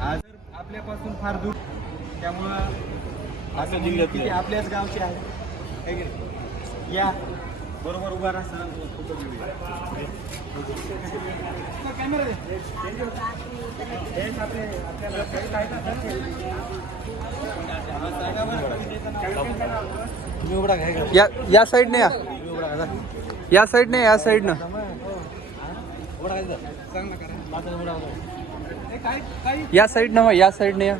आज आपल्यापासून फार दूर. त्यामुळं असं जिल्ह्यात की आपल्याच गावचे आहे है की नाही? या. बरोबर उभा राहा कॅमेरा? हा? या या साईडने या. या साईडने या साईडनं. या साईड ना या साईडनं हो, या साईडने या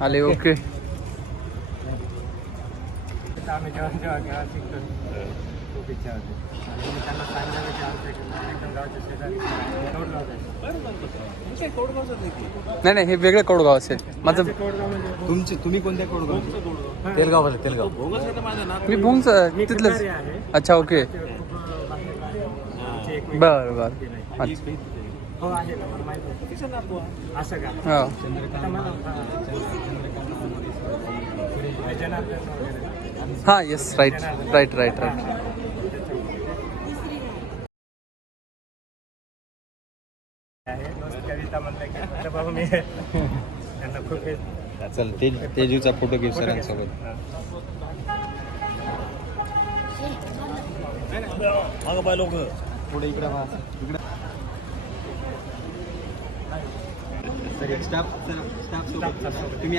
आले ओके आम्ही जेव्हा जेव्हा जेव्हा शिकतो खूप इच्छा होती. आणि मी त्यांना सांगितलं की आमच्या इकडे एकदम गावच्या शेजारी कोडगावचं आहे. नाही नाही हे वेगळं कोडगाव असेल माझं कोडगाव म्हणजे तुमचे तुम्ही कोणत्या कोडगाव तेलगाव बोला तेलगाव. मी भुंगच मी तिथलंच. आहे. अच्छा ओके. ते खूप बाहेर आहे. आमची एक वेगळी बर बर. अच्छा. हो आहे ना मला माहिती आहे. असं का? हो. आता मला हा, जनार्दन वगैरे. हां yes right right right right आहे. नुसतं कविता म्हणलं की म्हटलं बाबा मी. त्यांना खूप हे- चल ते तेजूचा फोटो घेऊ सरांसोबत. हा. पुढे इकडे स्टाफ स्टाफ सोबत. तुम्ही